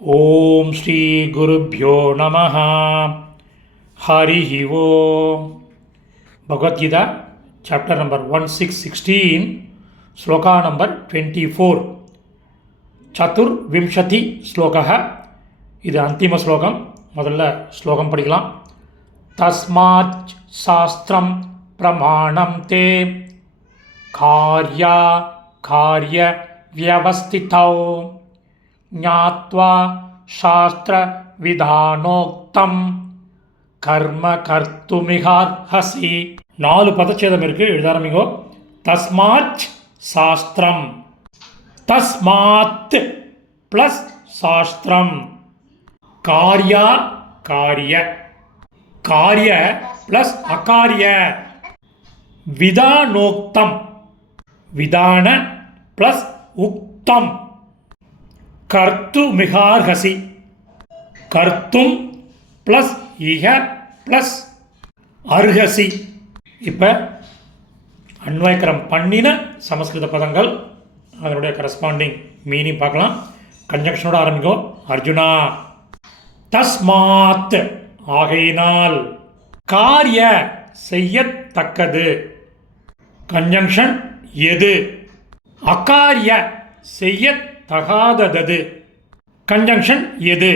ஓம் ஸ்ரீ குருப்யோ நமஹ. ஹரிஹி ஓம். Bhagavadgita chapter number 1616 shloka number 24 சதுர்விம்சதி ஸ்லோகः. இது அந்திம ஸ்லோகம். முதல்ல ஸ்லோகம் படிக்கலாம். தஸ்மாத் சாஸ்திரம் பிரமாணம் தே கார்யா கார்ய வியவஸ்திதௌ ஞாத்வா சாஸ்திர விதானோக்தம் கர்ம கர்த்துமிகார்ஹசி. 4 பதச்சேதம் இருக்கு, எழுத ஆரம்பிங்கோ. தஸ்மாத் சாஸ்திரம், தஸ்மாத் பிளஸ் சாஸ்திரம், கார்யா காரிய, காரிய பிளஸ் அகாரிய, விதானோக்தம், விதான பிளஸ் உக்தம், கர்த்துமிகார்ஹசி, கர்த்தும் பிளஸ் இக பிளஸ் அர்ஹசி. இப்போ அன்வயக்கரம் பண்ணின சமஸ்கிருத பதங்கள், அதனுடைய கரஸ்பாண்டிங் மீனிங் பார்க்கலாம். கன்ஜங்ஷனோட ஆரம்பிக்கும். அர்ஜுனா தஸ்மாத் ஆகையினால், காரிய செய்யத்தக்கது, கன்ஜங்ஷன் எது, அகாரிய செய்யத்தகாதது, கன்ஜங்ஷன் எது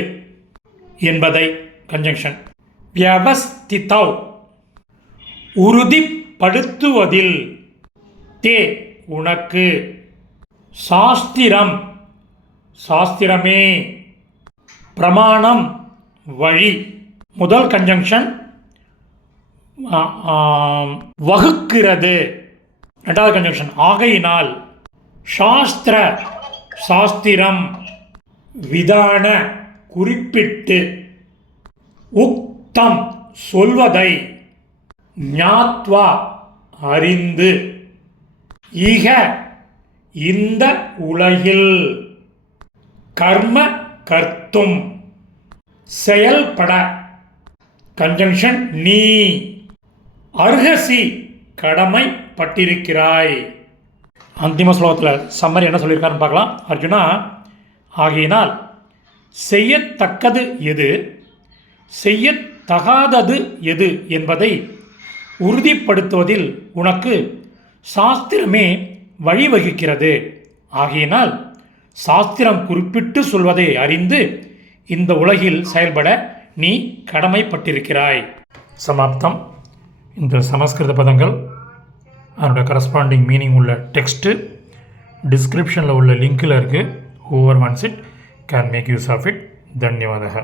என்பதை, கன்ஜங்ஷன் வியவஸ்திதௌ உறுதிப்படுத்துவதில், தே உனக்கு, சாஸ்திரம் சாஸ்திரமே, பிரமாணம் வழி. முதல் கன்ஜங்ஷன் வகுக்கிறது, இரண்டாவது கன்ஜங்ஷன் ஆகையினால். சாஸ்திர சாஸ்திரம், விதான குறிப்பிட்டு, உக்தம் சொல்வதை, ஞாத்வா அறிந்து, இக இந்த உலகில், கர்ம கர்த்தும் செயல்பட, கன்ஜங்ஷன் நீ, அர்ஹசி கடமைப்பட்டிருக்கிறாய். அந்திம ஸ்லோகத்தில் சம்மரி என்ன சொல்லியிருக்காருன்னு பார்க்கலாம். அர்ஜுனா ஆகையினால், செய்யத்தக்கது எது, செய்யத்தகாதது எது என்பதை உறுதிப்படுத்துவதில் உனக்கு சாஸ்திரமே வழிவகுக்கிறது. ஆகையினால் சாஸ்திரம் குறிப்பிட்டு சொல்வதை அறிந்து இந்த உலகில் செயல்பட நீ கடமைப்பட்டிருக்கிறாய். சமாப்தம். இந்த சமஸ்கிருத பதங்கள், அதனோட கரஸ்பாண்டிங் மீனிங் உள்ள டெக்ஸ்ட்டு டிஸ்கிரிப்ஷனில் உள்ள லிங்கில் இருக்குது. Whoever wants it can make use of it. தன்யவாதக.